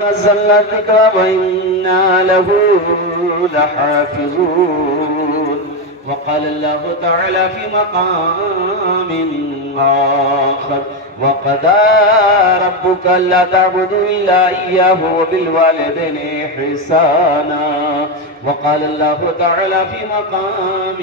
نزلنا الذكر وإنا له لحافظون. وقال الله تعالى في مقام آخر: وقضى ربك ألا تعبدوا إلا إياه وبالوالدين إحسانا. وقال الله تعالى في مقام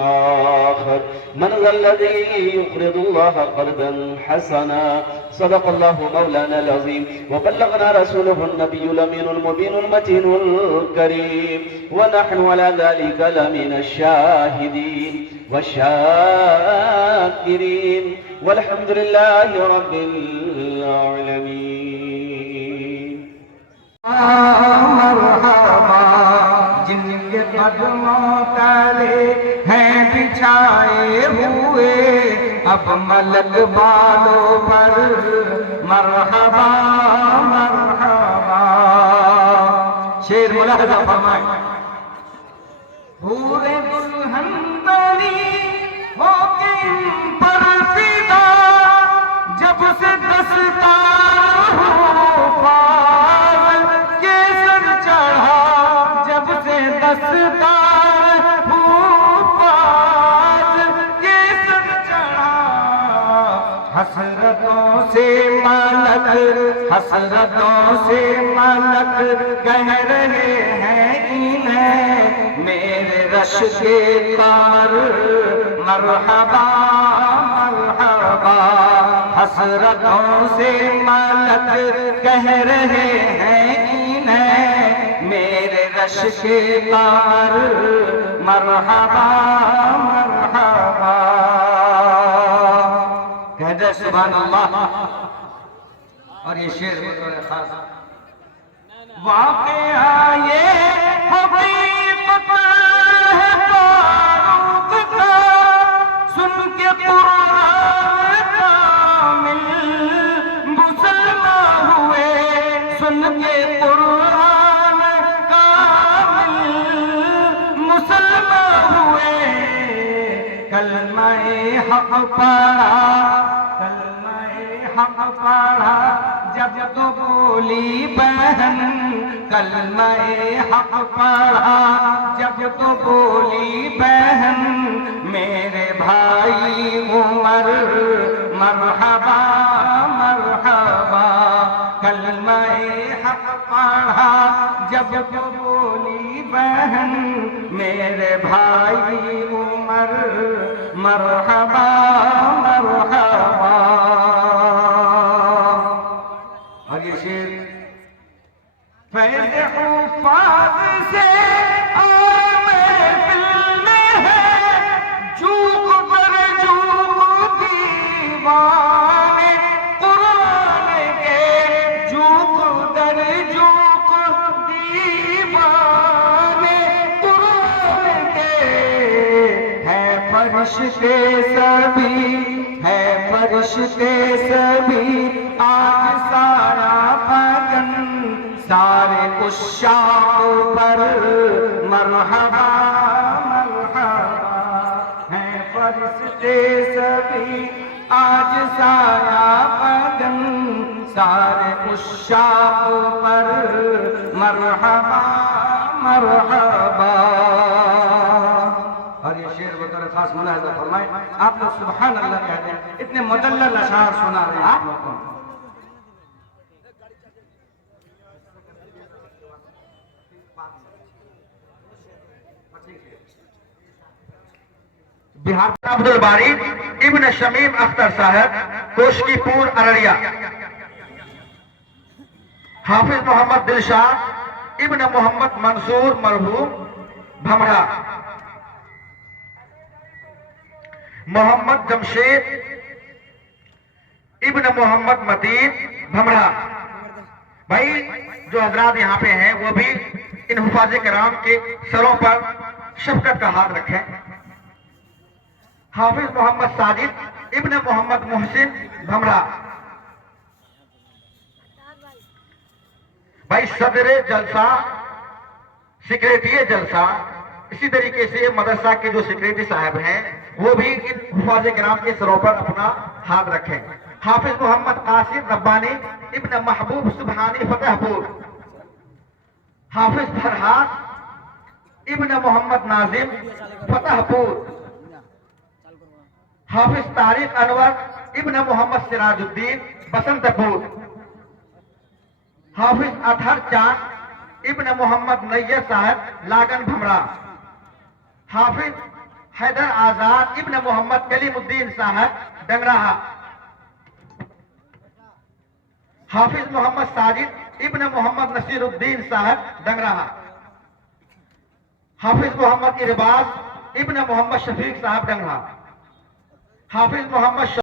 آخر: من ذا الذي يقرض الله قرضا حسنا. صدق الله مولانا العظيم وبلغنا رسوله النبي الأمين المبين المتين الكريم، ونحن على ذلك لمن الشاهدين والشاكرين، والحمد لله رب العالمين. مرحबा जिनके कदमों तले हैं बिछाए हुए अब मलक बालों पर मरहबा मरहबा। शेर मुलाहजा फरमाए। पूरे दुल्हन बनी होके इन पर फिदा जब से दस्तार हो पार के सर चढ़ा जब से दस्तार हो पार के सर चढ़ा। हसरतों से मलक कह रहे हैं इन्हें मेरे रश के कमर मरहबा मरहबा। हसरतों से मलक कह रहे हैं इन्हें मेरे रश के कमर मरहबा मरहबा। कह दे सुभान अल्लाह। और ये शेर बतौर खास वाक़या ये हकीकत है फारूक का सुन के कुरान कामिल मुसलमान हुए सुन के कुरान कामिल मुसलमान हुए। कलमा-ए हक पढ़ा जब तो बोली बहन कलमा-ए हक पढ़ा जब तो बोली बहन मेरे भाई उमर मरहबा मरहबा। कलमा-ए हक पढ़ा जब तो बोली बहन मेरे भाई उमर मरहबा मरहबा। फैज़ हुफ़ाज़ से महफ़िल में है जूक पर जूक दीवाने कुरान के जूक दर जूक दीवाने कुरान के। है फरिश्ते सभी आज सारा बदन सारे उश्शाक़ पर मरहबा मरहबा। हैं फरिश्ते सभी आज सारा बदन सारे उश्शाक़ पर मरहबा मरहबा। और ये शेर बतौर खास मुलाहिज़ा फरमाए। आप लोग सुभान अल्लाह कहते हैं, इतने मुदल्लल अशआर सुना रहे हैं आप लोगों को। बिहार अब्दुल बारी इब्न शमीम अख्तर साहब कोशकीपुर अररिया। हाफिज मोहम्मद दिलशाद इब्न मोहम्मद मंसूर मरहूम भमरा। मोहम्मद जमशेद इब्न मोहम्मद मतीन भमरा। भाई जो हजरात यहाँ पे हैं वो भी इन हुफाज़े किराम के सरों पर शफकत का हाथ रखें। हाफिज मोहम्मद साजिद इब्न मोहम्मद मोहसिन भमरा। भाई सदर जलसा सेक्रेटरी जलसा इसी तरीके से मदरसा के जो सेक्रेटरी साहब हैं वो भी इन हुफाज़े किराम के सरों पर अपना हाथ रखें। हाफिज मोहम्मद कासिम रब्बानी इब्न महबूब सुबहानी फतेहपुर, हाफिज फरहाद इब्न मोहम्मद नाजिम फतेहपुर, हाफिज तारिक अनवर इब्न मोहम्मद सिराजुद्दीन बसंतपुर, हाफिज अतहर चांद इब्न मोहम्मद नैयर साहब लागन भमरा, हाफिज हैदर आजाद इब्न मोहम्मद कलीमुद्दीन साहब डंगराहा, हाफिज मोहम्मद साजिद इब्न मोहम्मद नसीरुद्दीन साहब डंगराहा, हाफिज मोहम्मद इरबाज इब्न मोहम्मद शफीक साहब डंगरा, हाफिज मोहम्मद